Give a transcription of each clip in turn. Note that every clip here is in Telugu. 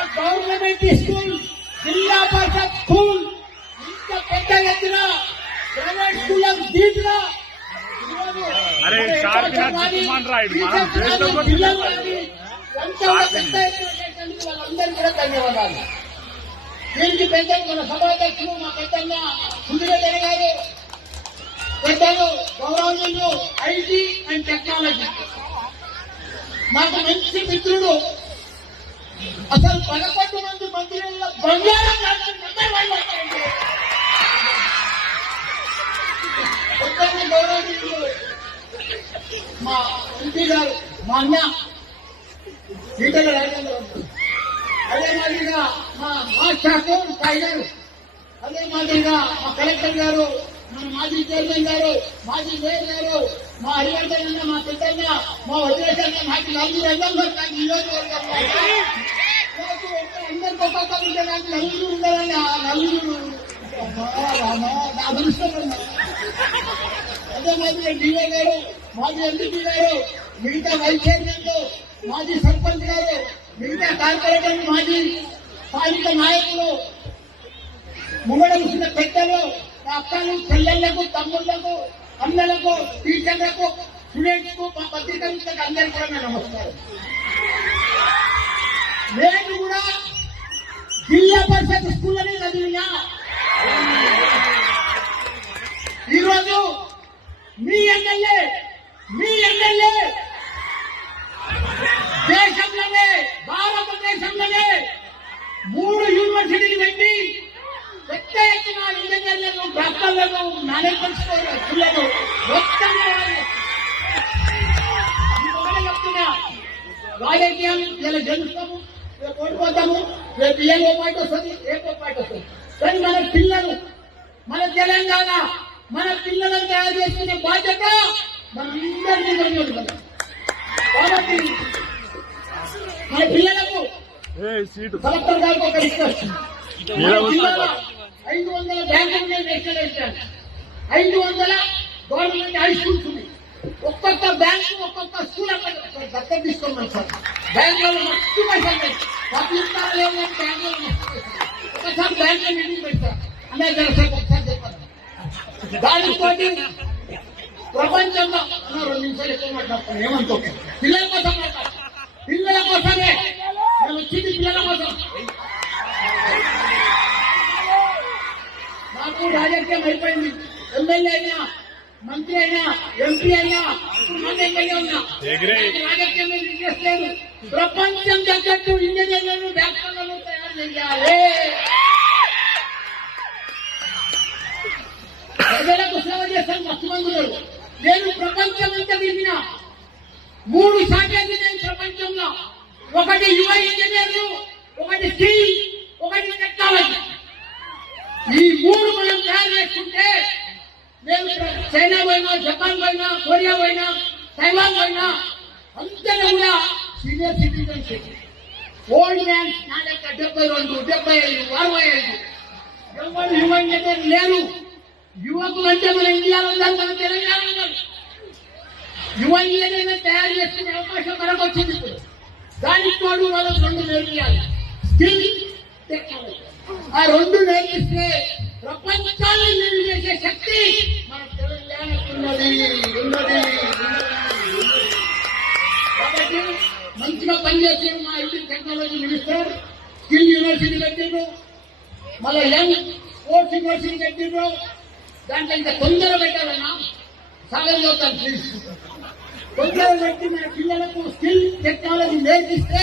ఎలిమెంటరీ స్కూల్ జిల్లా పరిషత్ స్కూల్ ఇంత పెద్ద ఎత్తున ప్రైవేట్ స్కూళ్ళకు దీటుగా ఈరోజు అరే, మన షార్పినార్ ఎడ్యుకేషన్ దిక్కుమాన్ రా, ఇది టీచర్స్ మనం కానీ, దేశంలో పిల్లలు కానీ, ఎంతో పెద్ద ఎత్తున చేసినందుకు వాళ్ళందరికీ కూడా ధన్యవాదాలు. దీనికి పెద్ద మన సభాధ్యక్షులు మా పెద్దన్న సుందరజన గారు పెద్దలు గౌరవనీయులు ఐటీ అండ్ టెక్నాలజీ. నాకు మంచి మిత్రుడు అసలు పదకొండు మంది మంత్రుల్లో బంగారం లాంటి నెంబర్ వన్ వచ్చారండి. పెద్దన్న గౌరవనీయులు మా ఎంపీ గారు మా అన్న ఈటల రాజేంద్ర అదే మాదిరిగా మా మా శాఖ టైగర్ అదే మాదిరిగా మా కలెక్టర్ గారు మన మాజీ చైర్మన్ గారు మాజీ మేయర్ గారు మా హరివర్ధన్ అన్న మా పెద్దన్న మా వదిలేసన్న మాకు నలుగురు ఎన్నో ఈ రోజు నాకు ఒక్కొక్కరు ఉంటే నాకు నలుగురు ఉండాలని ఆ నలుగురు అదే మాదిరిగా డిఓ గారు మాజీ ఎంపీ గారు మిగతా వైస్ చైర్మన్ మాజీ సర్పంచ్ గారు మిగతా కార్పొరేటర్ మాజీ స్థానిక నాయకులు ముంగడముసిన పెద్దలు మా అక్కలు చెల్లెళ్ళకు తమ్ముళ్ళకు అన్నలకు టీచర్లకు స్టూడెంట్స్కు మా పత్రికలకు అందరికీ కూడా నేను నమస్కారం నేను కూడా పరిషత్ స్కూళ్ళని చదివినా. ఈరోజు మీ ఎమ్మెల్యే మీ ఎమ్మెల్యే దేశంలోనే భారతదేశంలోనే మూడు యూనివర్సిటీలు పెట్టి పెద్ద ఎత్తున ఇంజనీర్లను డాక్టర్లను మేనేజ్మెంట్ పిల్లలు మొత్తం చెప్తున్నా రాజకీయం ఇలా జరుగుతాము. రేపు ఓడిపోతాము. రేపు ఏ పాయింట్ వస్తుంది ఏ పాయింట్ వస్తుంది. కానీ మన పిల్లలు మన తెలంగాణ మన పిల్లలను తయారు చేసుకునే బాధ్యత ఉంది. కాబట్టి మన పిల్లలకు కలెక్టర్ గారికి ఒక రిక్వెస్ట్. ఐదు వందల ఐదు వందల గవర్నమెంట్ హై స్కూల్స్ ఉన్నాయి. ఒక్కొక్క బ్యాంకు ఒక్కొక్క స్కూల్ అక్కడ దత్తత తీసుకోమని సార్. బ్యాంకులలో మస్తు పైసలు ఉన్నాయి పబ్లిక్ లేవు లేదు బ్యాంకులో మస్తు ఒకసారి బ్యాంకులో మీటింగ్ పెట్టారు అనే సార్ ఒకసారి చెప్పారు దానితోటి ప్రపంచంలో అన్న రెండు నిమిషాలు ఎక్కువ మాట్లాడుతాను. ఏమనుకో పిల్లల కోసం పిల్లల కోసమే. మేము వచ్చింది పిల్లల కోసం. నాకు రాజకీయం అయిపోయింది. ఎమ్మెల్యే అయినా మంత్రి అయినా ఎంపీ అయినా ఎమ్మెల్యే ఉన్నా రాజకీయం ఇంట్రెస్ట్ లేదు. ప్రపంచం తగ్గట్టు ఇంజనీర్లను డాక్టర్లను తయారు చేయాలి. ప్రజలకు సేవ చేస్తాను మస్తు ఉన్నారు. నేను ప్రపంచం అంతా తిరిగిన మూడు శాఖలు నేను ప్రపంచంలో. ఒకటి యువ ఇంజనీర్లు ఒకటి స్కిల్ ఒకటి టెక్నాలజీ ఈ మూడు మనం తయారు చేసుకుంటే నేను చైనా పోయినా జపాన్ పోయినా కొరియా పోయినా తైవాన్ పోయినా అంతలో కూడా సీనియర్ సిటిజన్షిప్ ఓల్డ్ మ్యాన్ నా లెక్క డెబ్బై రెండు డెబ్బై ఐదు అరవై ఐదు ఎవరు యువ ఇంజనీర్ లేరు యువకులు అంటే మన ఇండియాలో ఉన్నారు మన తెలంగాణ ఉన్నారు యువ ఇంజనీర్ తయారు చేసుకునే అవకాశం మనకు వచ్చింది ఇప్పుడు దానికి తోడు వాళ్ళకి రెండు నేర్పియాలి స్కిల్ టెక్నాలజీ ఆ రెండు నేర్పిస్తే ప్రపంచాన్ని నిలు చేసే శక్తి కాబట్టి మంచిగా పనిచేసే మా I T technology minister skill university కట్టిండ్రు మళ్ళీ యంగ్ స్పోర్ట్స్ యూనివర్సిటీ కట్టిండ్రు దాంట్లో ఇంకా తొందర పెట్టాలన్నా సాగర్ చదువుతాను ప్లీజ్ తొందర పెట్టి మన పిల్లలకు స్కిల్ టెక్నాలజీ నేర్పిస్తే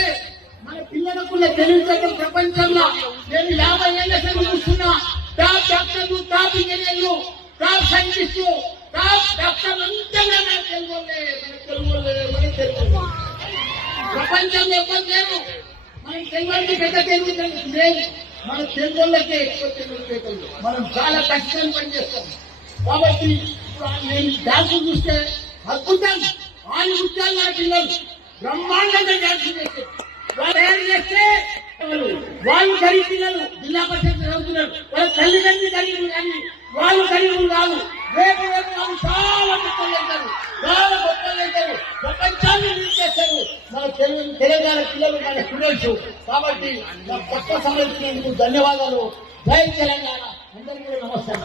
మన పిల్లలకు తెలివితేటలు ప్రపంచంలో నేను యాభై ఏళ్ళ సంగతి చూస్తున్నా టాప్ డాక్టర్లు టాప్ ఇంజనీర్లు టాప్ సైంటిస్టులు టాప్ డాక్టర్లు అంతా మన తెలుగు ప్రపంచంలో ఎవరు లేరు మనం తెలుగు పెద్ద తెలుగు లేదు మన తెలుగులకే ఎక్కువ తెలుగు మనం చాలా కష్టం పనిచేస్తాం కాబట్టి నేను డాన్స్ చూస్తే అద్భుతం ఆని ముత్యాలు నా పిల్లలు బ్రహ్మాండంగా డాన్స్ చేస్తే వాళ్ళు తయారు చేస్తే వాళ్ళు గరీబ్ పిల్లలు జిల్లా పరిషత్ చదువుతున్నారు వాళ్ళ తల్లిదండ్రులు గరీబులు కానీ వాళ్ళు గరీబులు కాదు. రేపు వాళ్ళు చాలా గొప్పలు అవుతారు చాలా గొప్పలు అవుతారు ప్రపంచాన్ని నిలిచేస్తారు మన తెలు- తెలంగాణ పిల్లలు మన స్టూడెంట్స్ కాబట్టి నాకు తక్కువ సమయం ధన్యవాదాలు. జై తెలంగాణ. అందరికీ నమస్కారం.